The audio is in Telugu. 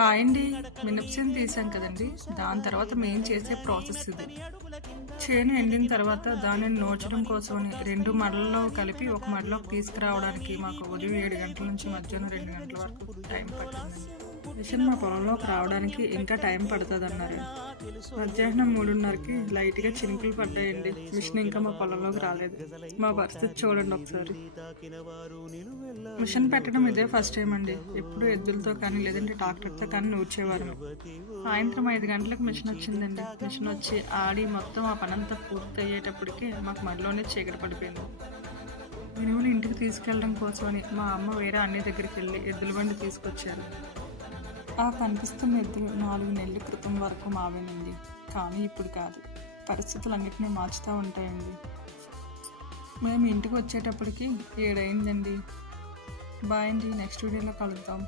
హాయ్ అండి. మినప్షన్ తీసాం కదండి, దాని తర్వాత మేము చేసే ప్రాసెస్ ఇది. చేను ఎండిన తర్వాత దానిని నూర్చడం కోసమని 2 మడలలో కలిపి ఒక మడలోకి తీసుకురావడానికి మాకు ఉదయం 7 గంటల నుంచి మధ్యాహ్నం 2 గంటల వరకు టైం పట్టింది. మిషన్ మా పొలంలోకి రావడానికి ఇంకా టైం పడుతుంది అన్నారు. మధ్యాహ్నం 3:30కి లైట్గా చినుకులు పడ్డాయండి. మిషన్ ఇంకా మా పొలంలోకి రాలేదు. మా పరిస్థితి చూడండి ఒకసారి. మిషన్ పెట్టడం ఇదే ఫస్ట్ టైం అండి. ఎప్పుడు ఎద్దులతో కానీ లేదంటే ట్రాక్టర్తో కానీ నూర్చేవారు. సాయంత్రం 5 గంటలకు మిషన్ వచ్చిందండి. మిషన్ వచ్చి ఆడి మొత్తం ఆ పనంతా పూర్తి అయ్యేటప్పటికి మాకు మడిలోనే చీకటి పడిపోయింది. మినుములు ఇంటికి తీసుకెళ్ళడం కోసమని మా అమ్మ వేరే అన్ని దగ్గరికి వెళ్ళి ఎద్దుల బండి తీసుకొచ్చారు. ఆ కనిపిస్తున్న ఎద్దులు 4 నెలల క్రితం వరకు మావేనండి. కానీ ఇప్పుడు కాదు. పరిస్థితులన్నింటినీ మార్చుతూ ఉంటాయండి. మేము ఇంటికి వచ్చేటప్పటికి 7 అయిందండి. బాయ్ అండి. నెక్స్ట్ వీడియోలో కలుద్దాం.